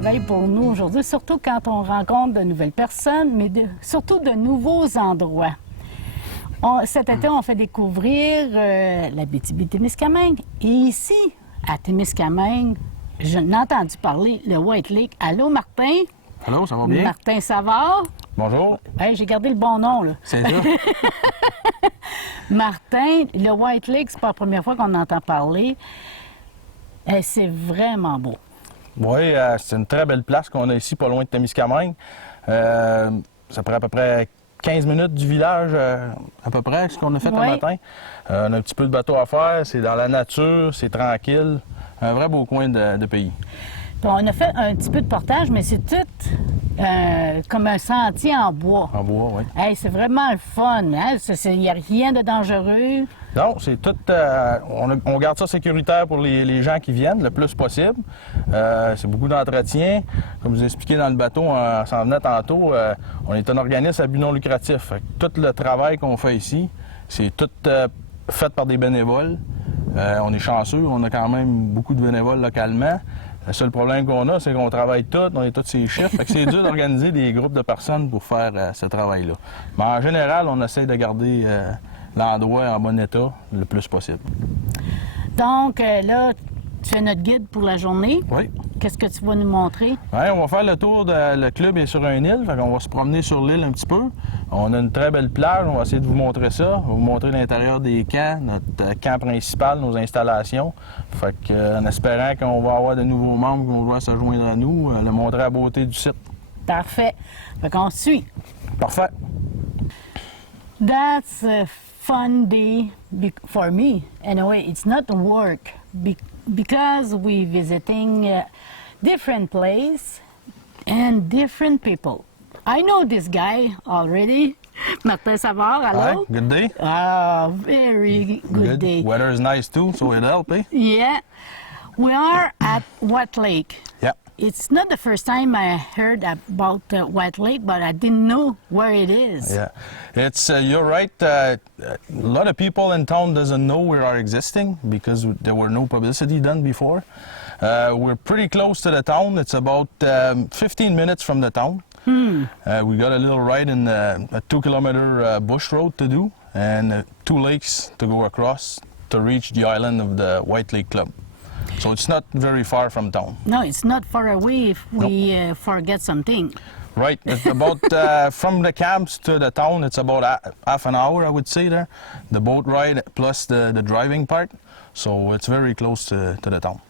travail pour nous aujourd'hui, surtout quand on rencontre de nouvelles personnes, mais surtout de nouveaux endroits. Cet été, on fait découvrir l'Abitibi-Témiscamingue. Et ici, à Témiscamingue, je n'ai entendu parler le White Lake. Allô, Martin? Allô, ça va bien? Martin Savard. Bonjour. Hey, j'ai gardé le bon nom, là. C'est ça. Martin, le White Lake, c'est pas la première fois qu'on entend parler. C'est vraiment beau. Oui, c'est une très belle place qu'on a ici, pas loin de Témiscamingue. Ça prend à peu près 15 minutes du village, à peu près, ce qu'on a fait le matin. On a un petit peu de bateau à faire, c'est dans la nature, c'est tranquille. Un vrai beau coin de pays. Puis on a fait un petit peu de portage, mais c'est tout comme un sentier en bois. En bois, oui. Hey, c'est vraiment le fun. Il n'y a rien de dangereux. Non, c'est tout. On garde ça sécuritaire pour les gens qui viennent le plus possible. C'est beaucoup d'entretien. Comme je vous ai expliqué dans le bateau, on s'en venait tantôt, on est un organisme à but non lucratif. Fait que tout le travail qu'on fait ici, c'est tout fait par des bénévoles. On est chanceux, on a quand même beaucoup de bénévoles localement. Le seul problème qu'on a, c'est qu'on travaille tous, on est tous ces chiffres. Fait que c'est dur d'organiser des groupes de personnes pour faire ce travail-là. Mais en général, on essaie de garder l'endroit en bon état le plus possible. Donc là, tu es notre guide pour la journée. Oui. Qu'est-ce que tu vas nous montrer? Oui, on va faire le tour. Le club est sur une île, fait qu'on va se promener sur l'île un petit peu. On a une très belle plage, on va essayer de vous montrer ça. On va vous montrer l'intérieur des camps, notre camp principal, nos installations. Fait que, en espérant qu'on va avoir de nouveaux membres qui vont se joindre à nous, le montrer la beauté du site. Parfait. Fait qu'on suit. Parfait. That's a fun day for me. Anyway, it's not work because we're visiting different place and different people. I know this guy already. Martin Savard, hello? Hi, good day. Very good day. Weather is nice too, so it helps, eh? Yeah. We are at White Lake. Yeah. It's not the first time I heard about White Lake, but I didn't know where it is. Yeah, it's you're right. A lot of people in town doesn't know we are existing because there were no publicity done before. We're pretty close to the town. It's about 15 minutes from the town. We got a little ride in a 2-kilometer bush road to do and 2 lakes to go across to reach the island of the White Lake Club. So it's not very far from town. No, it's not far away if we forget something. Right, it's about from the camps to the town, it's about half an hour, I would say there. The boat ride plus the driving part, so it's very close to the town.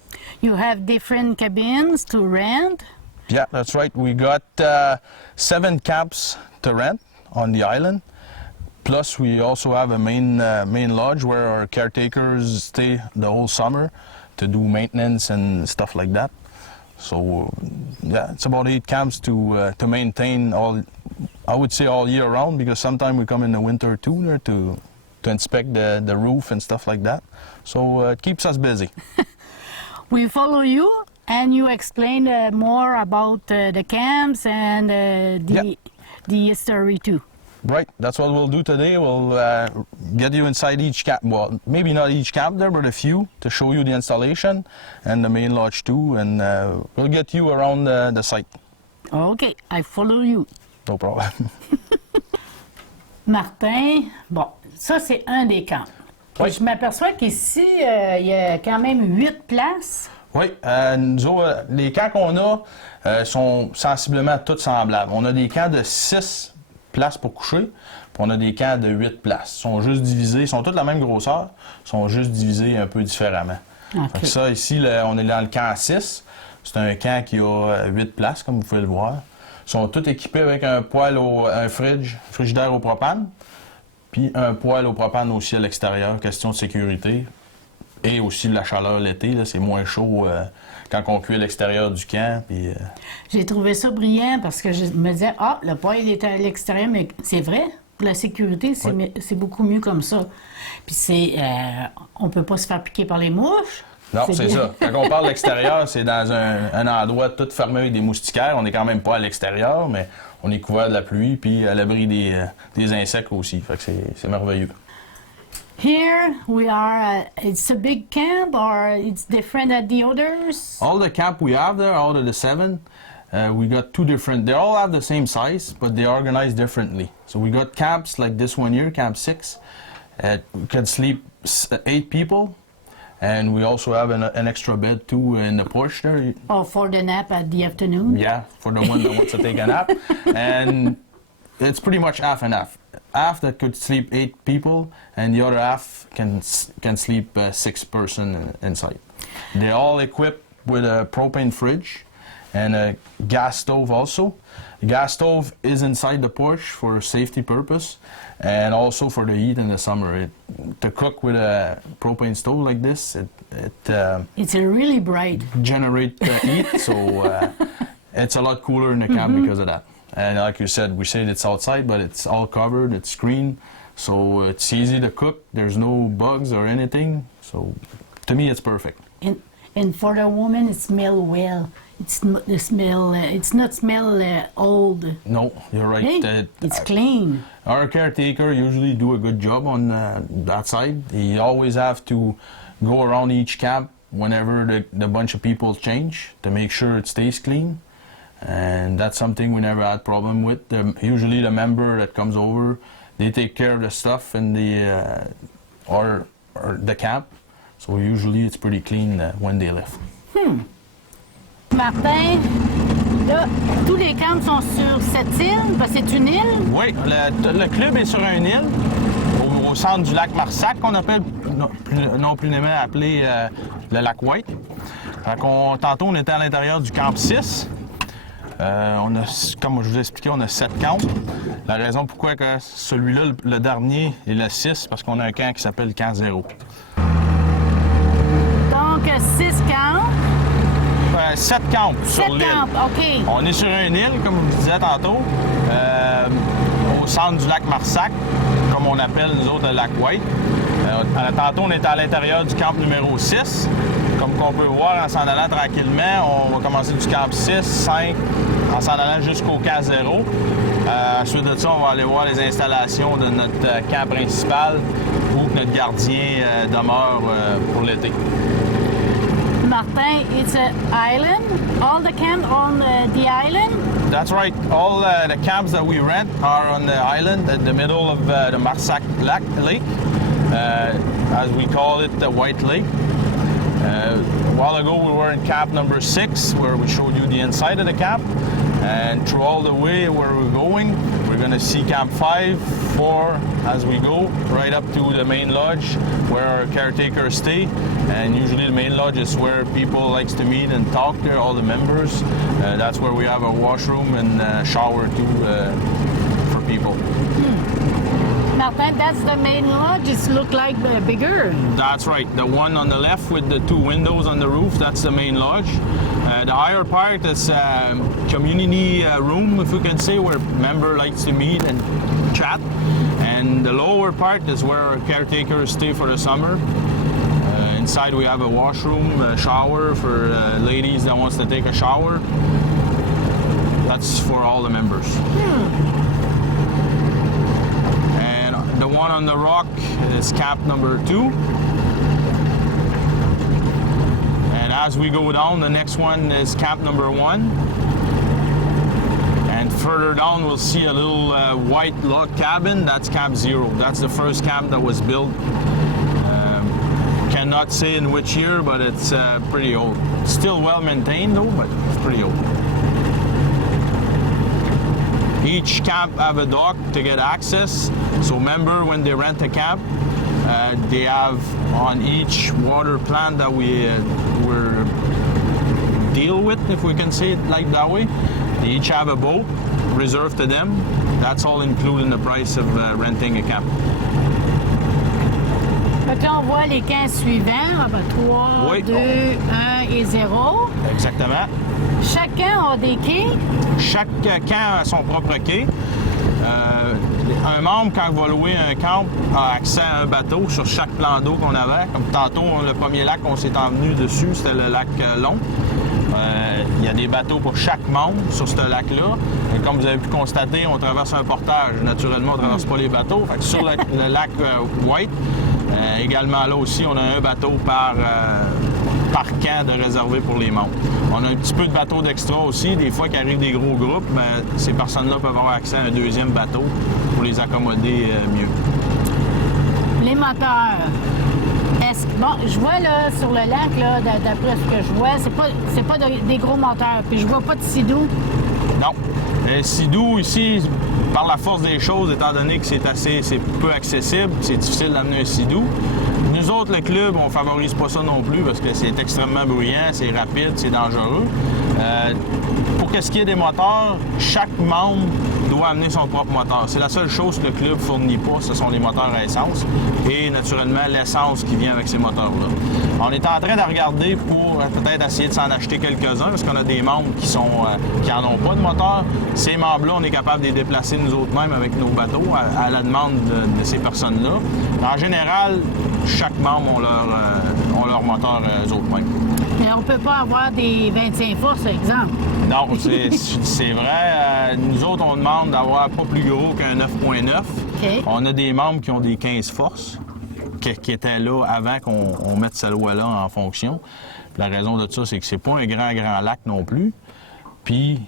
You have different cabins to rent? Yeah, that's right. We got 7 camps to rent on the island. Plus, we also have a main lodge where our caretakers stay the whole summer to do maintenance and stuff like that. So, yeah, it's about 8 camps to maintain I would say all year round, because sometimes we come in the winter too there to inspect the roof and stuff like that. So it keeps us busy. We follow you and you explain more about the camps and the history too. Right, that's what we'll do today. We'll get you inside each camp, well, maybe not each camp there, but a few, to show you the installation and the main lodge too, and we'll get you around the site. Okay, I follow you. No problem. Martin, bon, ça c'est un des camps. Oui. Je m'aperçois qu'ici, il y a quand même 8 places. Oui, nous autres, les camps qu'on a sont sensiblement tous semblables. On a des camps de 6 places pour coucher, puis on a des camps de 8 places. Ils sont juste divisés, ils sont tous la même grosseur, ils sont juste divisés un peu différemment. Okay. Fait que ça, ici, on est dans le camp 6. C'est un camp qui a 8 places, comme vous pouvez le voir. Ils sont tous équipés avec un poêle, un frigidaire au propane, puis un poêle au propane aussi à l'extérieur, question de sécurité. Et aussi de la chaleur l'été, c'est moins chaud quand on cuit à l'extérieur du camp. Puis, J'ai trouvé ça brillant parce que je me disais, le poêle est à l'extérieur, mais c'est vrai, pour la sécurité, c'est beaucoup mieux comme ça. Puis on peut pas se faire piquer par les mouches. Non, c'est ça. Quand on parle de l'extérieur, c'est dans un endroit tout fermé avec des moustiquaires. On n'est quand même pas à l'extérieur, mais on est couvert de la pluie, puis à l'abri des insectes aussi. Fait que c'est merveilleux. Here we are, it's a big camp or it's different at the others? All the camp we have there, out of the 7, we got two different. They all have the same size, but they organize differently. So we got camps like this one here, Camp 6. We can sleep 8 people, and we also have an extra bed too in the porch there. Oh, for the nap at the afternoon? Yeah, for the one that wants to take a nap. And it's pretty much half and half. Half that could sleep 8 people, and the other half can sleep 6 person inside. They're all equipped with a propane fridge and a gas stove also. The gas stove is inside the porch for safety purpose and also for the heat in the summer. To cook with a propane stove like this, it's really bright. Generate heat, so it's a lot cooler in the camp because of that. And like you said, we say it's outside, but it's all covered, it's screened, so it's easy to cook. There's no bugs or anything, so to me it's perfect. And for the woman, it smells well. It's not smell old. No, you're right. Hey, it's clean. Our caretaker usually do a good job on that side. He always have to go around each camp whenever the bunch of people change to make sure it stays clean. And that's something we never had problem with. Usually the member that comes over, they take care of the stuff in the or the camp. So usually it's pretty clean when they left. Martin, là, tous les camps sont sur cette île. Ben, c'est une île? Oui, le club est sur une île au centre du lac Marsac qu'on appelle, non plus appelé le lac White. Tantôt, on était à l'intérieur du camp 6. Comme je vous ai expliqué, on a 7 camps. La raison pourquoi que celui-là, le dernier, est le 6, parce qu'on a un camp qui s'appelle Camp 0. Donc, 6 camps. 7 camps sur l'île. 7 camps, OK. On est sur une île, comme je vous disais tantôt, au centre du lac Marsac, comme on appelle nous autres le lac White. Tantôt, on était à l'intérieur du camp numéro 6. Comme on peut voir, en s'en allant tranquillement, on va commencer du camp 6, 5, en s'en allant jusqu'au camp 0. Ensuite de ça, on va aller voir les installations de notre camp principal où notre gardien demeure pour l'été. Martin, it's an island. All the camps on the island? That's right. All the camps that we rent are on the island in the middle of the Marsac Lake, as we call it, the White Lake. A while ago we were in camp number 6 where we showed you the inside of the camp, and through all the way where we're going we're going to see camp 5, 4 as we go right up to the main lodge where our caretakers stay, and usually the main lodge is where people likes to meet and talk there, all the members. That's where we have a washroom and shower too for people. Martin, that's the main lodge. It looks like bigger. That's right. The one on the left with the 2 windows on the roof, that's the main lodge. The higher part is community room, if we can say, where member likes to meet and chat. And the lower part is where our caretakers stay for the summer. Inside we have a washroom, a shower for ladies that wants to take a shower. That's for all the members. The one on the rock is camp number 2. And as we go down, the next one is camp number 1. And further down, we'll see a little white log cabin. That's Camp 0. That's the first camp that was built. Cannot say in which year, but it's pretty old. Still well maintained though, but it's pretty old. Each camp have a dock to get access. So remember, when they rent a camp, they have on each water plant that we deal with, if we can say it like that way, they each have a boat reserved to them. That's all included in the price of renting a camp. Là, on voit les camps suivants, 3, Oui. 2, 1 et 0. Exactement. Chacun a des quais. Chaque camp a son propre quai. Un membre, quand il va louer un camp, a accès à un bateau sur chaque plan d'eau qu'on avait. Comme tantôt, le premier lac qu'on s'est envenu dessus, c'était le lac Long. Il y a des bateaux pour chaque membre sur ce lac-là. Et comme vous avez pu constater, on traverse un portage. Naturellement, on ne traverse pas les bateaux. Fait que sur le lac White, également là aussi, on a un bateau par par camp de réservé pour les membres. On a un petit peu de bateaux d'extra aussi. Des fois qu'il arrive des gros groupes, ben, ces personnes-là peuvent avoir accès à un deuxième bateau pour les accommoder mieux. Les moteurs. Bon, je vois là, sur le lac, là, d'après ce que je vois, c'est pas des gros moteurs. Puis je vois pas de Sea-Doo. Non. Le Sea-Doo ici, par la force des choses, étant donné que c'est peu accessible, c'est difficile d'amener un Sea-Doo. Nous autres, le club, on favorise pas ça non plus parce que c'est extrêmement bruyant, c'est rapide, c'est dangereux. Pour ce qui est des moteurs, chaque membre doit amener son propre moteur. C'est la seule chose que le club fournit pas, ce sont les moteurs à essence et naturellement l'essence qui vient avec ces moteurs-là. On est en train de regarder pour peut-être essayer de s'en acheter quelques-uns parce qu'on a des membres qui en ont pas de moteur. Ces membres-là, on est capable de les déplacer nous autres mêmes avec nos bateaux à la demande de ces personnes-là. En général, chaque membre ont leur moteur eux autres mêmes. Mais on peut pas avoir des 25 forces, par exemple. Non, c'est vrai. Nous autres, on demande d'avoir pas plus gros qu'un 9.9. Okay. On a des membres qui ont des 15 forces qui étaient là avant qu'on mette cette loi-là en fonction. La raison de ça, c'est que c'est pas un grand lac non plus. Puis,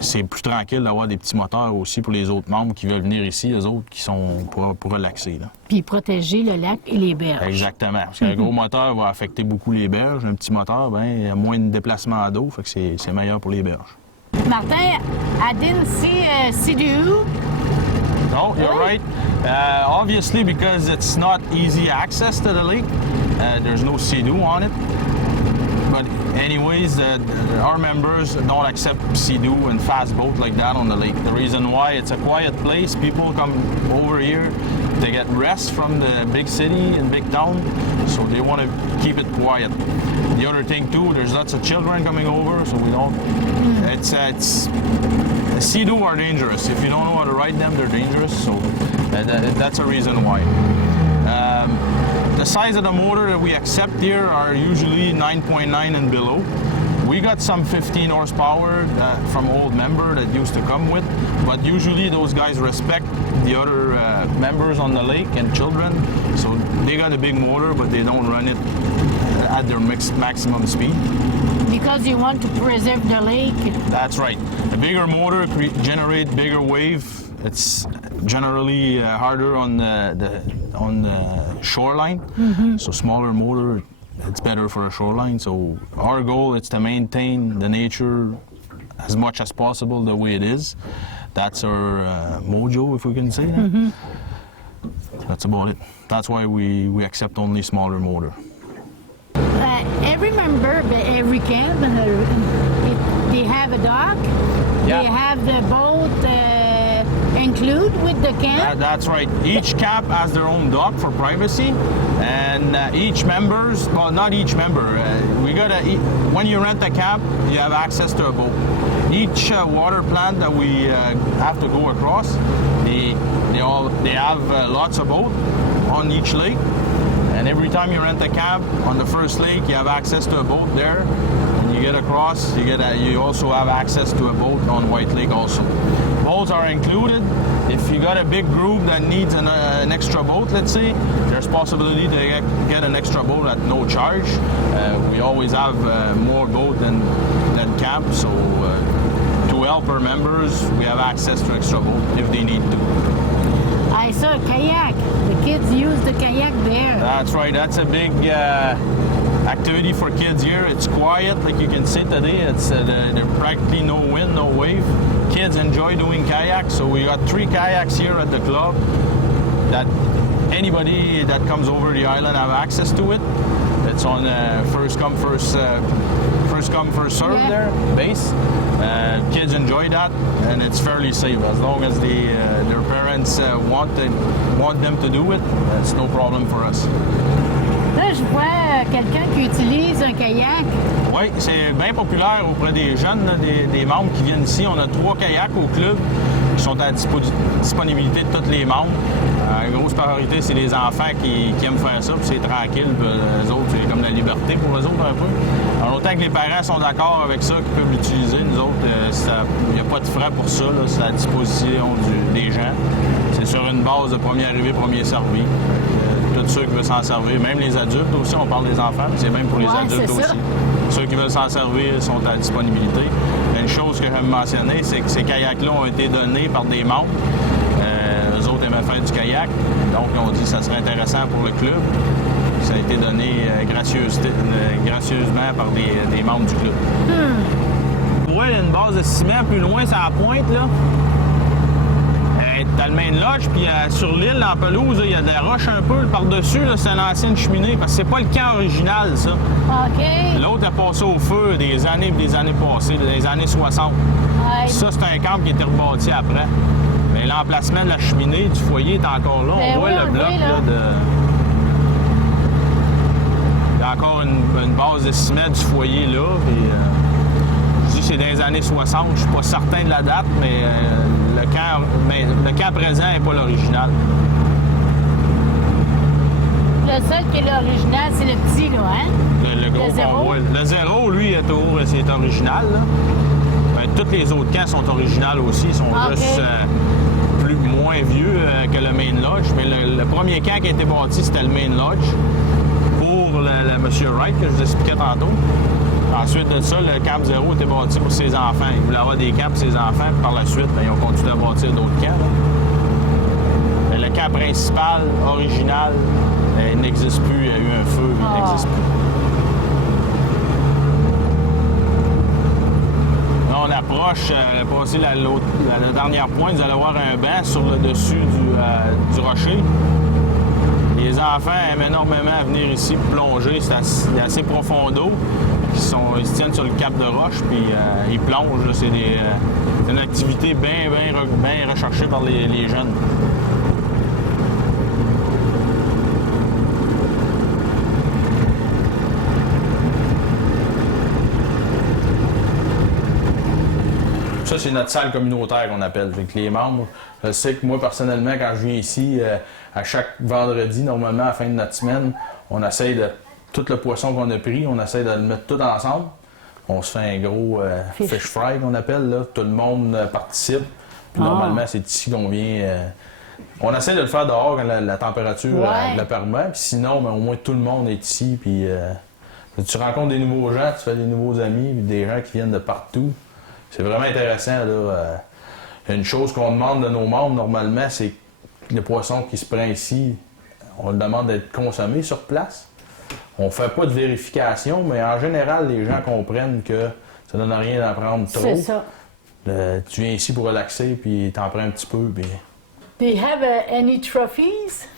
c'est plus tranquille d'avoir des petits moteurs aussi pour les autres membres qui veulent venir ici, les autres qui sont pour relaxer. Là. Puis protéger le lac et les berges. Exactement. Parce qu'un gros moteur va affecter beaucoup les berges. Un petit moteur, ben, il y a moins de déplacement d'eau, fait que c'est meilleur pour les berges. Martin, I didn't see Sea-Doo. No, you're right. Obviously, because it's not easy access to the lake, there's no Sea-Doo on it. But anyways, our members don't accept Sea-Doo and fast boat like that on the lake. The reason why, it's a quiet place. People come over here, they get rest from the big city and big town, so they want to keep it quiet. The other thing too, there's lots of children coming over, so we don't. Sea-Doo are dangerous. If you don't know how to ride them, they're dangerous. So that's a reason why. The size of the motor that we accept here are usually 9.9 and below. We got some 15 horsepower from old member that used to come with, but usually those guys respect the other members on the lake and children, so they got a big motor, but they don't run it at their maximum speed. Because you want to preserve the lake. That's right. A bigger motor generates bigger wave. It's generally harder on the shoreline. Mm-hmm. So smaller motor, it's better for a shoreline. So our goal is to maintain the nature as much as possible the way it is. That's our mojo, if we can say that. Mm-hmm. That's about it. That's why we accept only smaller motor. Every member, every camp, they have a dock. Yeah. They have the boat include with the camp. That's right. Each camp has their own dock for privacy, and each members, well, not each member. When you rent a camp, you have access to a boat. Each water plant that we have to go across, they have lots of boats on each lake. And every time you rent a camp on the first lake, you have access to a boat there. When you get across, you also have access to a boat on White Lake also. Boats are included. If you got a big group that needs an extra boat, let's say, there's possibility to get an extra boat at no charge. We always have more boat than camp, so to help our members, we have access to extra boat if they need to. I saw a kayak. The kids use the kayak there. That's right. That's a big activity for kids here. It's quiet, like you can see today. There's practically no wind, no wave. Kids enjoy doing kayaks, so we got 3 kayaks here at the club that anybody that comes over the island have access to it. It's on first come, first serve there, base. Kids enjoy that, and it's fairly safe. As long as their parents want them to do it, it's no problem for us. Là, je vois quelqu'un qui utilise un kayak. Oui, c'est bien populaire auprès des jeunes, là, des membres qui viennent ici. On a 3 kayaks au club. qui sont à disponibilité de tous les membres. La grosse priorité, c'est les enfants qui aiment faire ça, puis c'est tranquille. Puis les autres, c'est comme la liberté pour eux autres un peu. Alors, autant que les parents sont d'accord avec ça, qu'ils peuvent l'utiliser, nous autres, il n'y a pas de frais pour ça. C'est à la disposition des gens. C'est sur une base de premier arrivé, premier servi. Tous ceux qui veulent s'en servir, même les adultes aussi, on parle des enfants, mais c'est même pour les adultes aussi. Ceux qui veulent s'en servir sont à disponibilité. Une chose que je vais mentionner, c'est que ces kayaks-là ont été donnés par des membres. Eux autres aimaient faire du kayak, donc on dit que ça serait intéressant pour le club. Ça a été donné gracieusement par des membres du club. Ouais, il y a une base de ciment plus loin, c'est à la pointe, là. T'as le main lodge, puis sur l'île, en pelouse, il y a de la roche un peu. Par-dessus, c'est une ancienne cheminée, parce que c'est pas le camp original, ça. OK. L'autre a passé au feu des années passées, des années 60. Ouais. Ça, c'est un camp qui a été rebâti après. Mais l'emplacement de la cheminée, du foyer est encore là. Ben On voit oui, le on bloc le voit, là. là, de... Il y a encore une base de ciment du foyer là. Puis, je dis que c'est dans les années 60. Je suis pas certain de la date, mais le camp présent n'est pas l'original. Le seul qui est l'original, c'est le petit, là, hein? Le gros Le zéro? qu'on voit. Le zéro, lui, c'est original. Là. Ben, tous les autres camps sont originaux aussi. Ils sont juste moins vieux que le Main Lodge. Mais le premier camp qui a été bâti, c'était le Main Lodge pour le Monsieur Wright, que je vous expliquais tantôt. Ensuite de ça, le camp zéro était bâti pour ses enfants. Il voulait avoir des camps pour ses enfants. Puis par la suite, ben, ils ont continué à bâtir d'autres camps. Là. Mais le camp principal, original, il n'existe plus. Il y a eu un feu, il n'existe plus. Là, on approche, passer la dernière pointe, vous allez voir un banc sur le dessus du rocher. Les enfants aiment énormément venir ici plonger. C'est assez profond d'eau. Ils se tiennent sur le cap de roche, puis ils plongent. C'est une activité bien recherchée par les jeunes. Ça, c'est notre salle communautaire qu'on appelle. Avec les membres, je sais que moi, personnellement, quand je viens ici, à chaque vendredi, normalement, à la fin de notre semaine, on essaye de... Tout le poisson qu'on a pris, on essaie de le mettre tout ensemble. On se fait un gros fish fry qu'on appelle. Là. Tout le monde participe. Puis normalement, c'est ici qu'on vient. On essaie de le faire dehors quand la température le permet. Puis sinon, ben, au moins tout le monde est ici. Puis tu rencontres des nouveaux gens, tu fais des nouveaux amis, puis des gens qui viennent de partout. C'est vraiment intéressant. Là. Une chose qu'on demande de nos membres normalement, c'est que le poisson qui se prend ici, on le demande d'être consommé sur place. On ne fait pas de vérification, mais en général, les gens comprennent que ça ne donne rien d'en prendre trop. C'est ça. Tu viens ici pour relaxer, puis t'en prends un petit peu. Puis... Do you have any trophies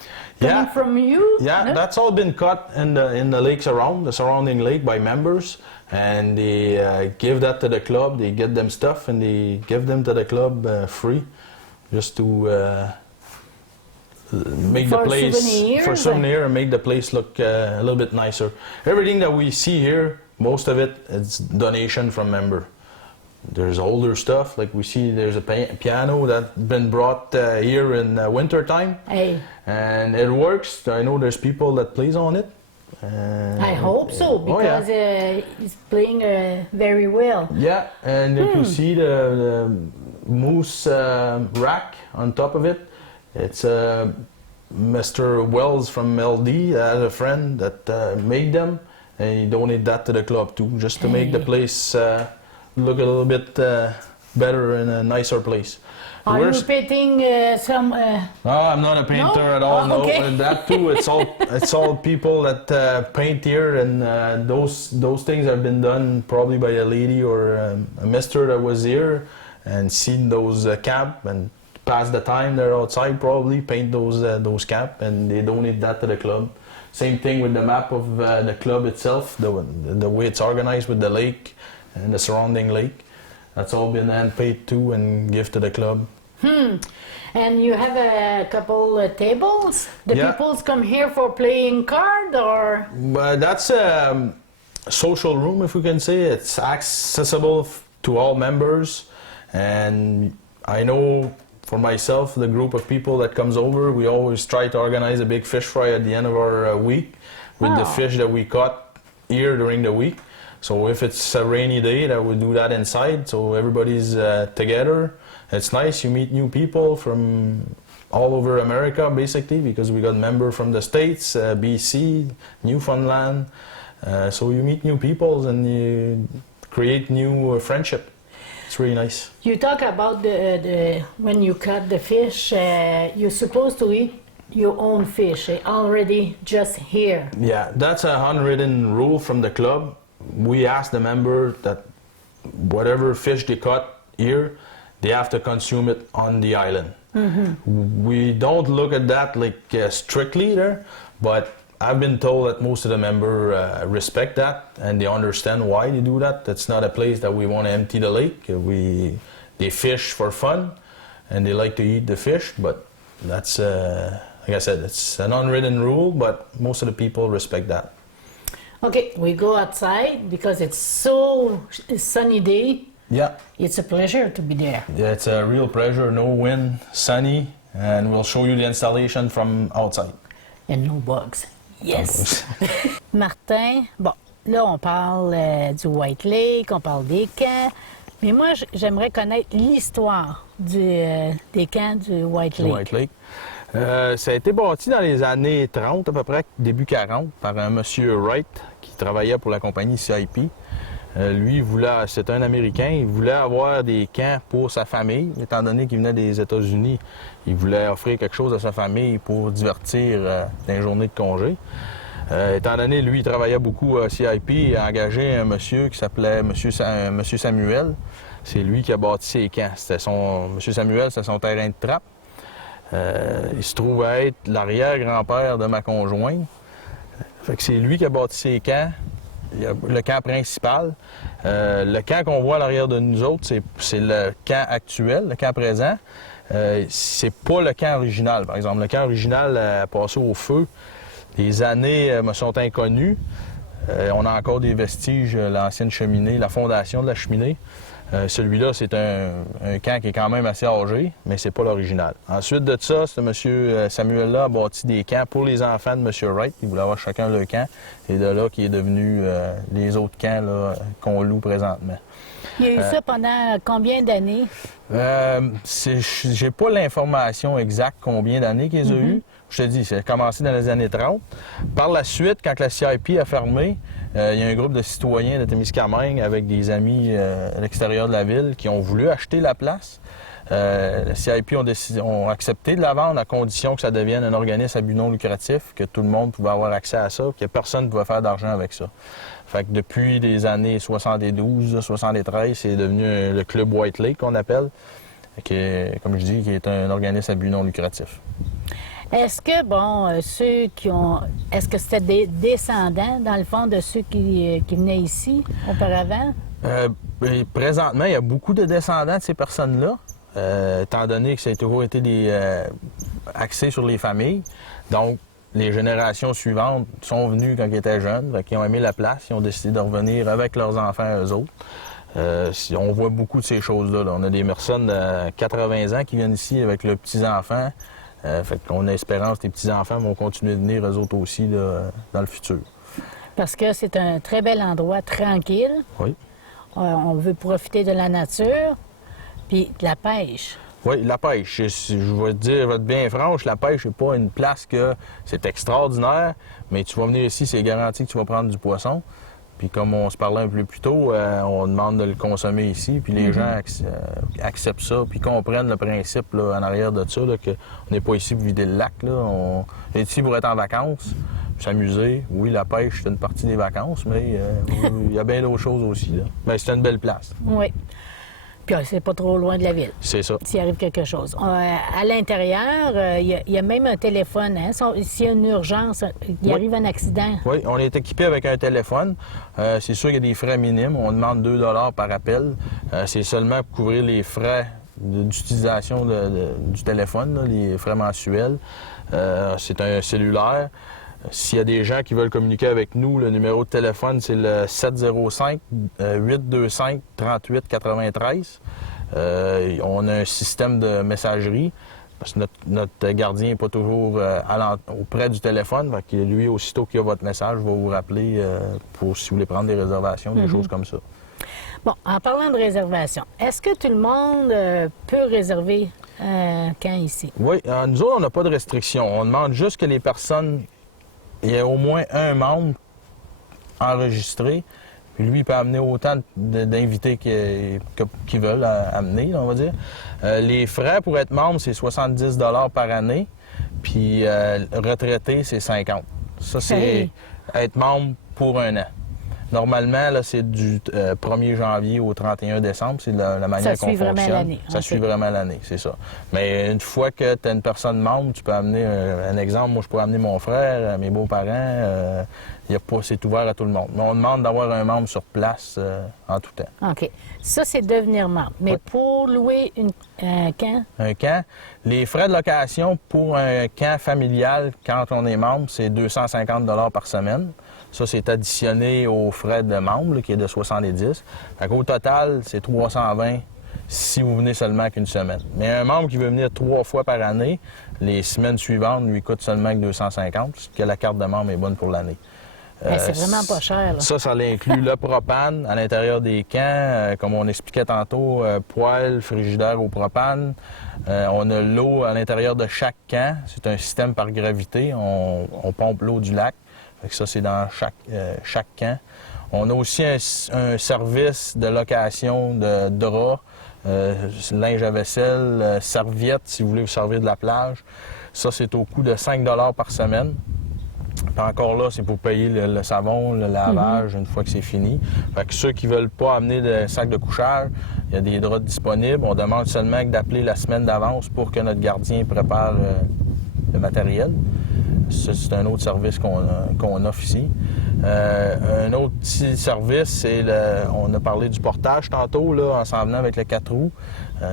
coming from you? Yeah, no? That's all been caught in the lakes around, the surrounding lake by members. And they give that to the club, they get them stuff, and they give them to the club free, just to... make for the place souvenirs, for souvenir and make the place look a little bit nicer. Everything that we see here, most of it is donation from member. There's older stuff, like we see there's a piano that's been brought here in winter time. Hey. And it works. I know there's people that plays on it. I hope so, because he's playing very well. Yeah, and if you see the moose rack on top of it, it's Mr. Wells from LD has a friend that made them, and he donated that to the club too, just to make the place look a little bit better and a nicer place. Are you painting some... No, I'm not a painter at all. Oh, okay. No, that too. It's all people that paint here, and those things have been done probably by a lady or a mister that was here and seen those cap and pass the time they're outside, probably paint those cap, and they donate that to the club. Same thing with the map of the club itself, the way it's organized with the lake and the surrounding lake. That's all been hand paid too and give to the club. And you have a couple tables? The peoples come here for playing card, or? That's a social room, if we can say. It's accessible to all members, and I know for myself, the group of people that comes over, we always try to organize a big fish fry at the end of our week with the fish that we caught here during the week. So if it's a rainy day, that we do that inside, so everybody's together. It's nice, you meet new people from all over America, basically, because we got members from the States, BC, Newfoundland. So you meet new people and you create new friendship. It's really nice. You talk about when you cut the fish, you're supposed to eat your own fish, already just here. Yeah, that's a unwritten rule from the club. We ask the member that whatever fish they caught here, they have to consume it on the island. We don't look at that like strictly there, but I've been told that most of the members respect that and they understand why they do that. It's not a place that we want to empty the lake. They fish for fun and they like to eat the fish, but that's, like I said, it's an unwritten rule, but most of the people respect that. Okay, we go outside because it's so sunny day. Yeah. It's a pleasure to be there. Yeah, it's a real pleasure. No wind, sunny, and we'll show you the installation from outside. And no bugs. Yes. Martin, bon, là on parle du White Lake, on parle des camps, mais moi j'aimerais connaître l'histoire des camps du White Lake. White Lake. Ça a été bâti dans les années 30, à peu près, début 40, par un monsieur Wright qui travaillait pour la compagnie CIP. Lui, c'est un Américain, il voulait avoir des camps pour sa famille, étant donné qu'il venait des États-Unis. Il voulait offrir quelque chose à sa famille pour divertir dans les journées de congé. Étant donné, lui, il travaillait beaucoup à CIP, il a engagé un monsieur qui s'appelait Monsieur Samuel. C'est lui qui a bâti ses camps. Monsieur Samuel, c'était son terrain de trappe. Il se trouve à être l'arrière-grand-père de ma conjointe. Fait que c'est lui qui a bâti ses camps. Il y a le camp principal. Le camp qu'on voit à l'arrière de nous autres, c'est le camp actuel, le camp présent. C'est pas le camp original, par exemple. Le camp original a passé au feu. Les années me sont inconnues. On a encore des vestiges, l'ancienne cheminée, la fondation de la cheminée. Celui-là, c'est un camp qui est quand même assez âgé, mais c'est pas l'original. Ensuite de ça, ce monsieur Samuel-là a bâti des camps pour les enfants de monsieur Wright. Il voulait avoir chacun leur camp. Et de là qui est devenu les autres camps qu'on loue présentement. Il y a eu ça pendant combien d'années? J'ai pas l'information exacte combien d'années qu'ils ont eu. Je te dis, ça a commencé dans les années 30. Par la suite, quand la CIP a fermé, il y a un groupe de citoyens de Témiscamingue avec des amis à l'extérieur de la ville qui ont voulu acheter la place. La CIP ont accepté de la vendre à condition que ça devienne un organisme à but non lucratif, que tout le monde pouvait avoir accès à ça, que personne ne pouvait faire d'argent avec ça. Fait que depuis les années 72, 73, c'est devenu le club White Lake qu'on appelle, qui est, comme je dis, qui est un organisme à but non lucratif. Est-ce que, est-ce que c'était des descendants, dans le fond, de ceux qui venaient ici auparavant? Présentement, il y a beaucoup de descendants de ces personnes-là, étant donné que ça a toujours été axé sur les familles. Donc, les générations suivantes sont venues quand ils étaient jeunes, ils ont aimé la place, ils ont décidé de revenir avec leurs enfants eux autres. On voit beaucoup de ces choses-là. On a des personnes de 80 ans qui viennent ici avec leurs petits-enfants. Fait qu'on a espérance que les petits-enfants vont continuer de venir eux autres aussi dans le futur. Parce que c'est un très bel endroit, tranquille. Oui. On veut profiter de la nature, puis de la pêche. Oui, la pêche. Je vais te dire, je vais être bien franche, la pêche n'est pas une place que c'est extraordinaire, mais tu vas venir ici, c'est garanti que tu vas prendre du poisson. Puis comme on se parlait un peu plus tôt, on demande de le consommer ici, puis les gens acceptent ça, puis comprennent le principe là, en arrière de ça, qu'on n'est pas ici pour vider le lac. Là. On est ici pour être en vacances, s'amuser. Oui, la pêche, c'est une partie des vacances, mais il y a bien d'autres choses aussi. Là. Mais c'est une belle place. Oui. Puis c'est pas trop loin de la ville. C'est ça. S'il arrive quelque chose. À l'intérieur, il y a même un téléphone. Hein? S'il y a une urgence, il arrive un accident. Oui, on est équipé avec un téléphone. C'est sûr qu'il y a des frais minimes. On demande 2 $ par appel. C'est seulement pour couvrir les frais d'utilisation du téléphone, là, les frais mensuels. C'est un cellulaire. S'il y a des gens qui veulent communiquer avec nous, le numéro de téléphone, c'est le 705-825-3893. On a un système de messagerie, parce que notre gardien n'est pas toujours auprès du téléphone. Fait que lui, aussitôt qu'il a votre message, va vous rappeler pour si vous voulez prendre des réservations, des choses comme ça. Bon, en parlant de réservation, est-ce que tout le monde peut réserver un camp ici? Oui, nous autres, on n'a pas de restriction. On demande juste que les personnes, il y ait au moins un membre enregistré. Puis lui, il peut amener autant d'invités qu'ils veulent amener, on va dire. Les frais pour être membre, c'est 70 $ par année. Puis retraité, c'est 50. Ça, c'est être membre pour un an. Normalement, là, c'est du 1er janvier au 31 décembre. C'est la manière qu'on fonctionne. Vraiment l'année. Ça suit vraiment l'année, c'est ça. Mais une fois que tu as une personne membre, tu peux amener un exemple. Moi, je peux amener mon frère, mes beaux-parents. C'est ouvert à tout le monde. Mais on demande d'avoir un membre sur place en tout temps. OK. Ça, c'est devenir membre. Mais pour louer un camp? Un camp, les frais de location pour un camp familial, quand on est membre, c'est 250 $ par semaine. Ça, c'est additionné aux frais de membre, là, qui est de 70. Fait qu'au total, c'est 320 si vous venez seulement qu'une semaine. Mais un membre qui veut venir 3 fois par année, les semaines suivantes lui coûte seulement que 250, puisque la carte de membre est bonne pour l'année. C'est vraiment pas cher. Là. Ça inclut le propane à l'intérieur des camps, comme on expliquait tantôt, poêle, frigidaire au propane. On a l'eau à l'intérieur de chaque camp. C'est un système par gravité. On pompe l'eau du lac. Fait que ça, c'est dans chaque camp. On a aussi un service de location de draps, linge à vaisselle, serviettes, si vous voulez vous servir de la plage. Ça, c'est au coût de 5 $ par semaine. Puis encore là, c'est pour payer le savon, le lavage, une fois que c'est fini. Fait que ceux qui ne veulent pas amener de sac de couchage, il y a des draps disponibles. On demande seulement d'appeler la semaine d'avance pour que notre gardien prépare le matériel. Ça, c'est un autre service qu'on offre ici. Un autre petit service, c'est on a parlé du portage tantôt, là, en s'en venant avec le 4 roues.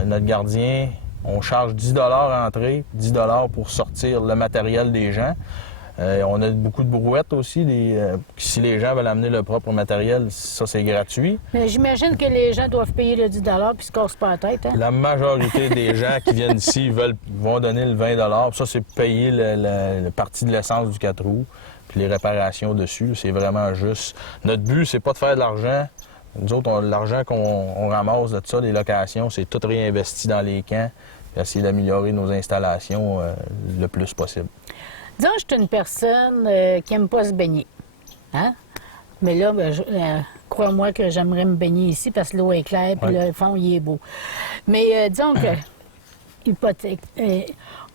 Notre gardien, on charge 10 $ à entrée, 10 $ pour sortir le matériel des gens. On a beaucoup de brouettes aussi. Si les gens veulent amener leur propre matériel, ça, c'est gratuit. Mais j'imagine que les gens doivent payer le 10 $ puis se cassent pas la tête. Hein? La majorité des gens qui viennent ici vont donner le 20 $. Ça, c'est payer la partie de l'essence du 4 roues puis les réparations dessus. C'est vraiment juste. Notre but, c'est pas de faire de l'argent. Nous autres, l'argent qu'on ramasse de ça, les locations, c'est tout réinvesti dans les camps et essayer d'améliorer nos installations le plus possible. Disons que je suis une personne qui n'aime pas se baigner. Hein? Mais là, crois-moi que j'aimerais me baigner ici parce que l'eau est claire et le fond, il est beau. Mais disons que,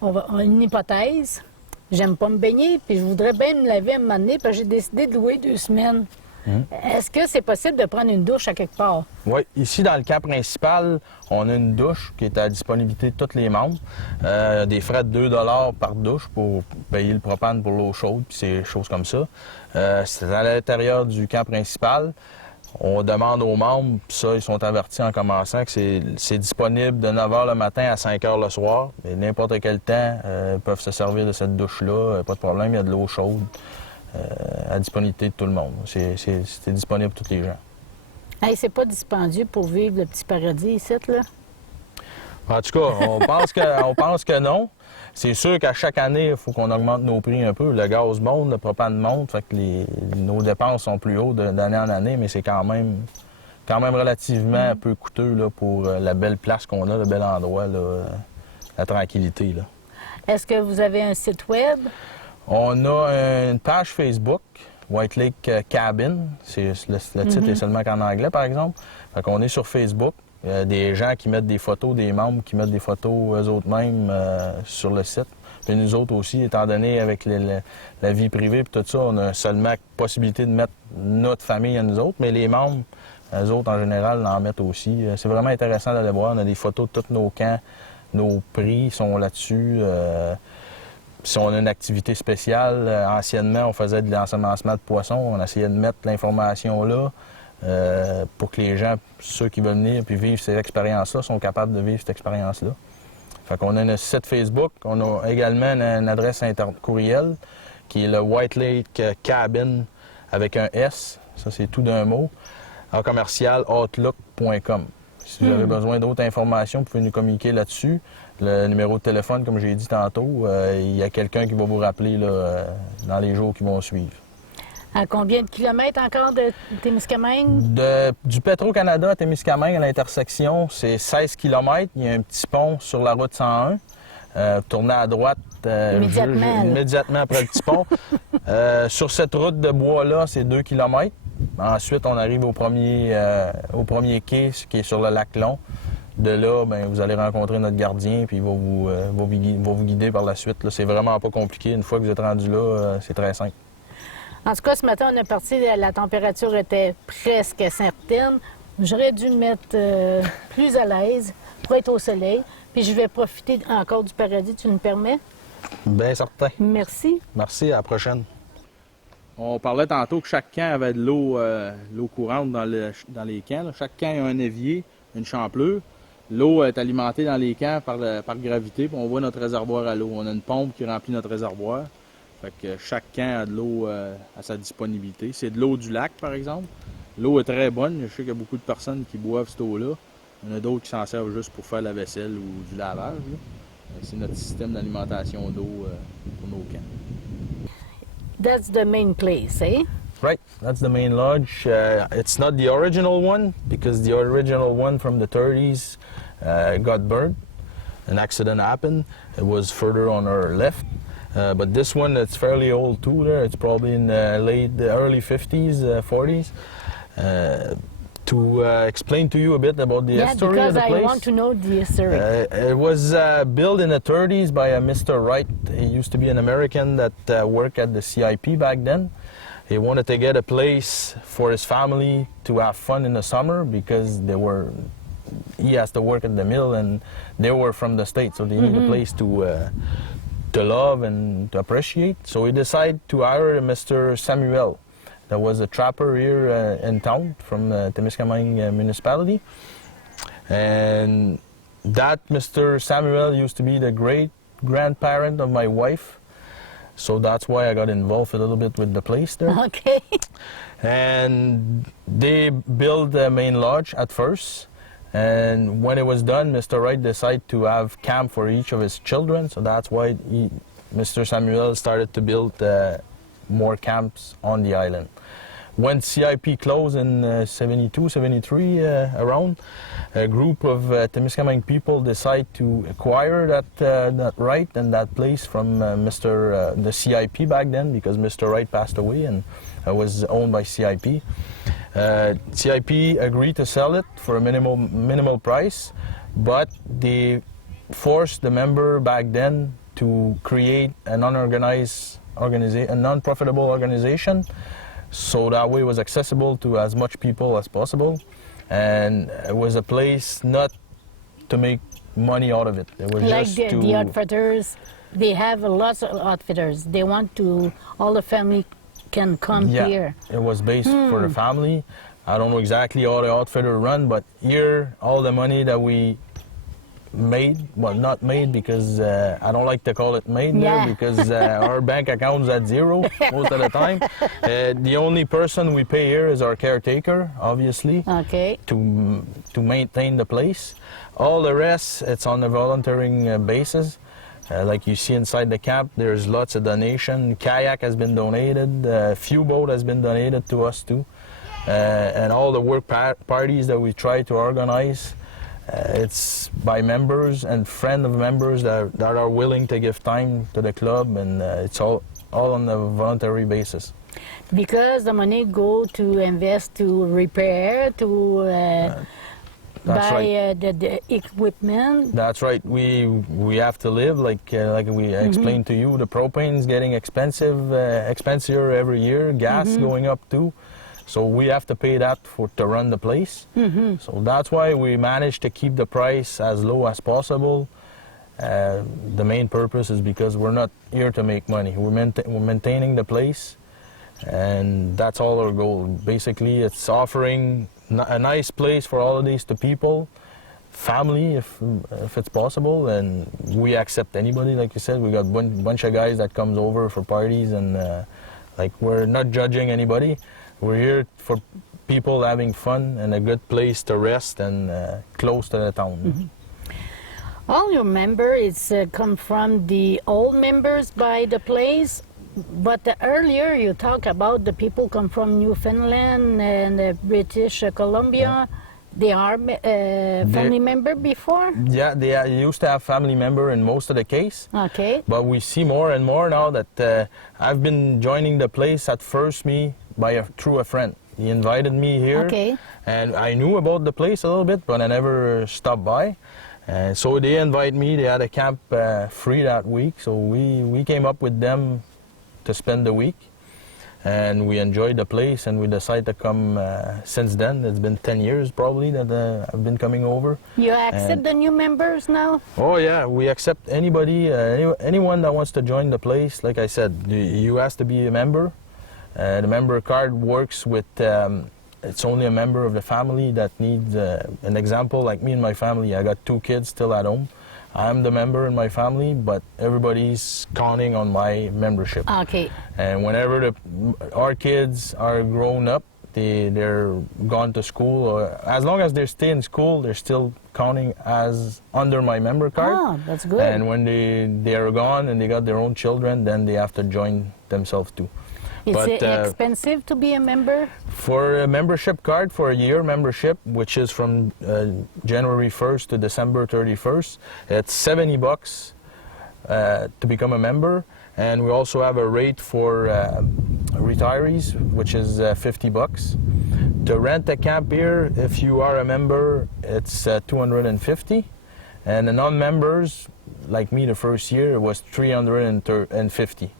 on a une hypothèse, j'aime pas me baigner, puis je voudrais bien me laver à un moment donné, parce que j'ai décidé de louer 2 semaines. Est-ce que c'est possible de prendre une douche à quelque part? Oui. Ici, dans le camp principal, on a une douche qui est à la disponibilité de tous les membres. Des frais de 2 $ par douche pour payer le propane pour l'eau chaude, puis ces choses comme ça. C'est à l'intérieur du camp principal. On demande aux membres, puis ça, ils sont avertis en commençant, que c'est disponible de 9 h le matin à 5 h le soir. Et n'importe quel temps, ils peuvent se servir de cette douche-là. Pas de problème, il y a de l'eau chaude. À disponibilité de tout le monde. C'est disponible pour tous les gens. Hey, c'est pas dispendieux pour vivre le petit paradis ici, là? En tout cas, on pense que non. C'est sûr qu'à chaque année, il faut qu'on augmente nos prix un peu. Le gaz monte, le propane monte, fait que nos dépenses sont plus hautes d'année en année, mais c'est quand même relativement peu coûteux là, pour la belle place qu'on a, le bel endroit, là, la tranquillité. Là. Est-ce que vous avez un site web? On a une page Facebook, White Lake Cabin. Le titre est seulement qu'en anglais, par exemple. Fait qu'on est sur Facebook. Il y a des gens qui mettent des photos, des membres qui mettent des photos eux-mêmes sur le site. Puis nous autres aussi, étant donné avec la vie privée et tout ça, on a seulement possibilité de mettre notre famille à nous autres, mais les membres, eux autres, en général, en mettent aussi. C'est vraiment intéressant d'aller voir. On a des photos de tous nos camps. Nos prix sont là-dessus. Si on a une activité spéciale, anciennement, on faisait de l'ensemencement de poissons. On essayait de mettre l'information là pour que les gens, ceux qui veulent venir puis vivre ces expériences-là, sont capables de vivre cette expérience-là. Fait qu'on a un site Facebook. On a également une adresse courriel qui est le White Lake Cabin avec un S. Ça, c'est tout d'un mot. En commercial outlook.com. Si vous avez besoin d'autres informations, vous pouvez nous communiquer là-dessus. Le numéro de téléphone, comme j'ai dit tantôt, il y a quelqu'un qui va vous rappeler là, dans les jours qui vont suivre. À combien de kilomètres encore de Témiscamingue? Du Petro-Canada à Témiscamingue, à l'intersection, c'est 16 km. Il y a un petit pont sur la route 101. Tournez à droite immédiatement après le petit pont. Sur cette route de bois-là, c'est 2 km. Ensuite, on arrive au premier quai, qui est sur le lac Long. De là, bien, vous allez rencontrer notre gardien, puis il va vous guider par la suite. C'est vraiment pas compliqué. Une fois que vous êtes rendu là, c'est très simple. En tout cas, ce matin, on est parti, la température était presque certaine. J'aurais dû me mettre plus à l'aise pour être au soleil. Puis je vais profiter encore du paradis, tu me permets? Bien certain. Merci. Merci, à la prochaine. On parlait tantôt que chaque camp avait de l'eau courante dans les camps. Là. Chaque camp a un évier, une champlure. L'eau est alimentée dans les camps par gravité, puis on voit notre réservoir à l'eau. On a une pompe qui remplit notre réservoir. Fait que chaque camp a de l'eau à sa disponibilité. C'est de l'eau du lac, par exemple. L'eau est très bonne. Je sais qu'il y a beaucoup de personnes qui boivent cette eau-là. Il y en a d'autres qui s'en servent juste pour faire la vaisselle ou du lavage. C'est notre système d'alimentation d'eau pour nos camps. That's the main place, eh? Right, that's the main lodge. It's not the original one because the original one from the 30s got burned. An accident happened. It was further on our left. But this one, it's fairly old too. It's probably in the early 50s, 40s. To explain to you a bit about the history of the place. Yeah, because I want to know the history. It was built in the 30s by a Mr. Wright. He used to be an American that worked at the CIP back then. He wanted to get a place for his family to have fun in the summer because he has to work at the mill and they were from the States, so they need a place to love and to appreciate. So he decided to hire Mr. Samuel. There was a trapper here in town from the Témiscamingue municipality. And that Mr. Samuel used to be the great-grandparent of my wife. So that's why I got involved a little bit with the place there. Okay. And they built the main lodge at first. And when it was done, Mr. Wright decided to have camp for each of his children. So that's why Mr. Samuel started to build more camps on the island. When CIP closed in 72, 73 around, a group of Témiscamingue people decided to acquire that right and that place from the CIP back then because Mr. Wright passed away and it was owned by CIP. CIP agreed to sell it for a minimal price, but they forced the member back then to create a non-profitable organization, so that way it was accessible to as much people as possible, and it was a place not to make money out of it. It was like just the outfitters, they have lots of outfitters. They want to, all the family can come here. It was based for the family. I don't know exactly how the outfitter run, but here all the money that we made, well, not made because I don't like to call it made there because our bank account's at zero most of the time. The only person we pay here is our caretaker, obviously, to maintain the place. All the rest, it's on a volunteering basis. Like you see inside the camp, there's lots of donation. Kayak has been donated, few boat has been donated to us too. And all the work parties that we try to organize, it's by members and friends of members that are willing to give time to the club, and it's all on a voluntary basis. Because the money go to invest to repair, to buy the equipment. That's right. We have to live like we explained to you. The propane's getting expensive every year. Gas going up too. So we have to pay that to run the place. So that's why we managed to keep the price as low as possible. The main purpose is because we're not here to make money. We're maintaining the place, and that's all our goal. Basically, it's offering a nice place for holidays to people, family if it's possible, and we accept anybody. Like you said, we got a bunch of guys that comes over for parties, and like we're not judging anybody. We're here for people having fun and a good place to rest and close to the town. All your members come from the old members by the place, but earlier you talked about the people come from Newfoundland and British Columbia. They are family member before? Yeah, they used to have family member in most of the case. Okay. But we see more and more now that I've been joining the place at first through a friend. He invited me here, Okay. and I knew about the place a little bit, but I never stopped by. So they invited me. They had a camp free that week, so we came up with them to spend the week. And we enjoyed the place, and we decided to come since then. It's been 10 years probably that I've been coming over. You accept the new members now? Oh yeah, we accept anybody, anyone that wants to join the place. Like I said, you have to be a member. The member card works with, it's only a member of the family that needs, an example, like me and my family. I got 2 kids still at home. I'm the member in my family, but everybody's counting on my membership. Okay. And whenever our kids are grown up, they're gone to school, or as long as they stay in school, they're still counting as under my member card. Oh, that's good. And when they're gone and they got their own children, then they have to join themselves too. Is But, it expensive to be a member? For a membership card, for a year membership, which is from January 1st to December 31st, it's $70 to become a member. And we also have a rate for retirees, which is $50. To rent a camp here, if you are a member, it's $250. And the non-members, like me the first year, it was $350.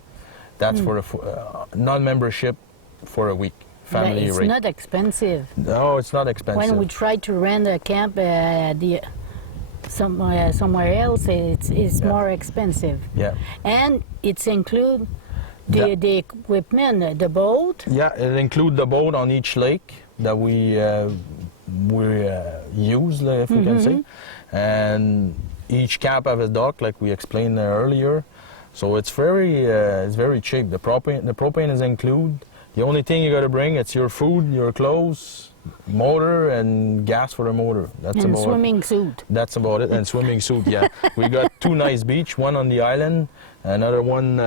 That's for a non-membership for a week, family It's rate. not expensive. No, it's not expensive. When we try to rent a camp somewhere else, it's more expensive. Yeah. And it's include Yeah. the equipment, the boat. Yeah, it includes the boat on each lake that we use, if we can say. And each camp have a dock, like we explained earlier. So it's very cheap. The propane is included. The only thing you got to bring, it's your food, your clothes, motor, and gas for the motor. That's And about swimming suit. That's about it. And swimming suit. Yeah, we got 2 nice beach, one on the island, another one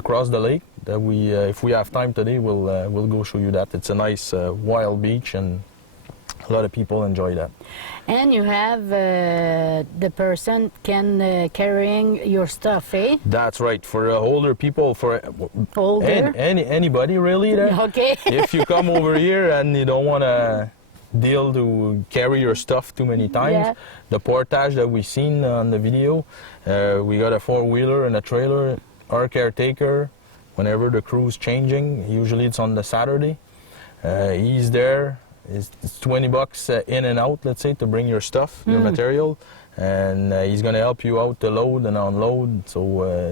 across the lake. That we, if we have time today, we'll go show you that. It's a nice wild beach, and a lot of people enjoy that. And you have the person can carrying your stuff, eh? That's right. For older people, for Older. anybody really. Okay. If you come over here and you don't want to deal to carry your stuff too many times, Yeah. the portage that we seen on the video, we got a 4-wheeler and a trailer. Our caretaker, whenever the crew's changing, usually it's on the Saturday, he's there. It's $20 in and out, let's say, to bring your stuff, your material, and he's going to help you out to load and unload. So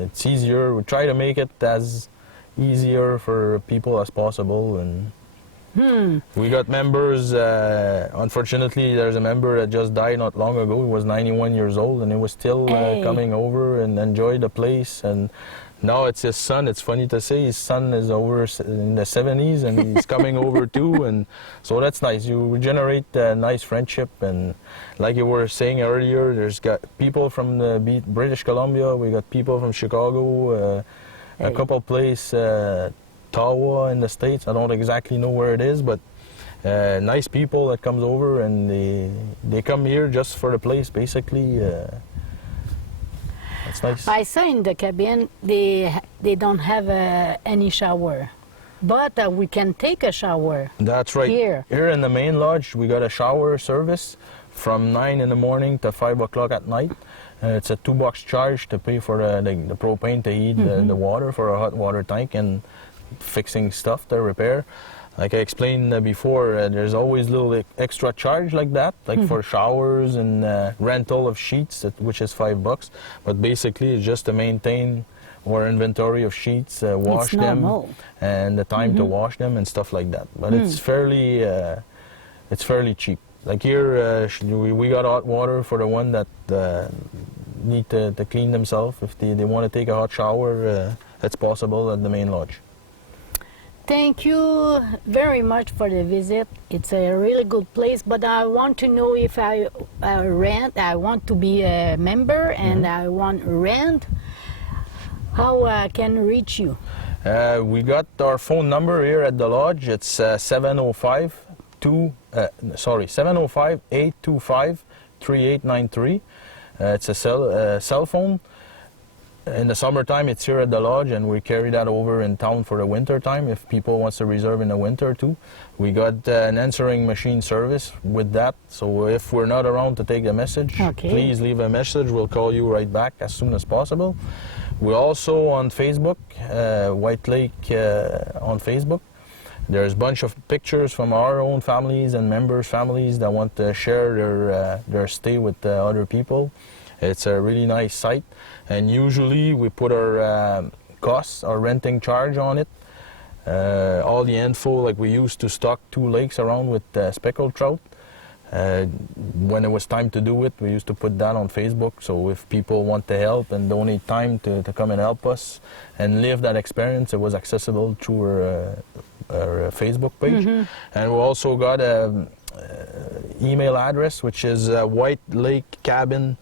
it's easier. We try to make it as easier for people as possible. And we got members. Unfortunately, there's a member that just died not long ago. He was 91 years old, and he was still coming over and enjoy the place. And now it's his son. It's funny to say his son is over in the 70s, and he's coming over too. And so that's nice. You generate a nice friendship. And like you were saying earlier, there's got people from the British Columbia. We got people from Chicago, a couple places, Ottawa in the States. I don't exactly know where it is, but nice people that comes over, and they come here just for the place, basically. It's nice. I saw in the cabin they don't have any shower, but we can take a shower. That's right. Here in the main lodge, we got a shower service from 9 in the morning to 5 o'clock at night. It's a $2 charge to pay for the propane to heat the water for a hot water tank and fixing stuff to repair. Like I explained before, there's always little extra charge like that, like for showers and rental of sheets, which is $5. But basically, it's just to maintain our inventory of sheets, wash them, and the time to wash them and stuff like that. But it's fairly cheap. Like here, we got hot water for the one that need to clean themselves. If they want to take a hot shower, it's possible at the main lodge. Thank you very much for the visit. It's a really good place, but I want to know if I want to be a member and I want rent, how I can reach you. We got our phone number here at the lodge. It's 705-825-3893. It's a cell phone. In the summertime, it's here at the lodge, and we carry that over in town for the winter time if people wants to reserve in the winter too. We got an answering machine service with that, so if we're not around to take the message, please leave a message. We'll call you right back as soon as possible. We're also on Facebook, White Lake on Facebook. There's a bunch of pictures from our own families and members' families that want to share their stay with other people. It's a really nice site, and usually we put our costs, our renting charge on it. All the info, like we used to stock 2 lakes around with speckled trout. When it was time to do it, we used to put that on Facebook, so if people want to help and donate time to come and help us and live that experience, it was accessible through our Facebook page. And we also got an email address, which is White Lake Cabin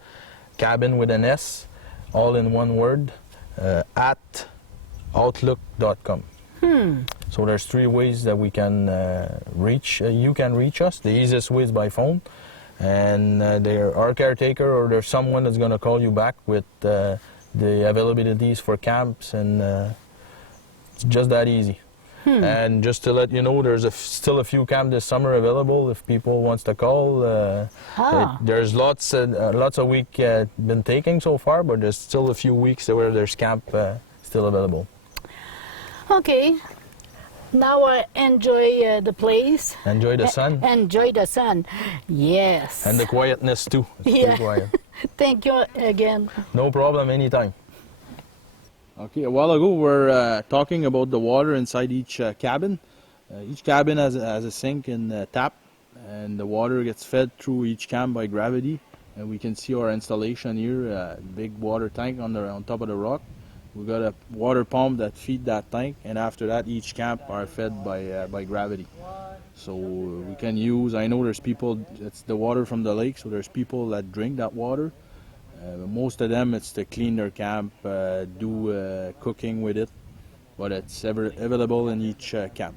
with an S, all in one word, at outlook.com. So there's 3 ways that we can you can reach us. The easiest way is by phone, and our caretaker or there's someone that's going to call you back with the availabilities for camps, and it's just that easy. And just to let you know, there's still a few camps this summer available if people wants to call. There's lots of week been taking so far, but there's still a few weeks where there's camp still available. Okay, now I enjoy the place. Enjoy the sun. Enjoy the sun, yes. And the quietness too. It's pretty quiet. Thank you again. No problem, anytime. Okay, a while ago we're talking about the water inside each cabin. Each cabin has a sink and a tap, and the water gets fed through each camp by gravity. And we can see our installation here, a big water tank on top of the rock. We got a water pump that feeds that tank, and after that each camp are fed by gravity. So we can use, I know there's people, it's the water from the lake, so there's people that drink that water. Most of them it's to clean their camp, do cooking with it, but it's available in each camp.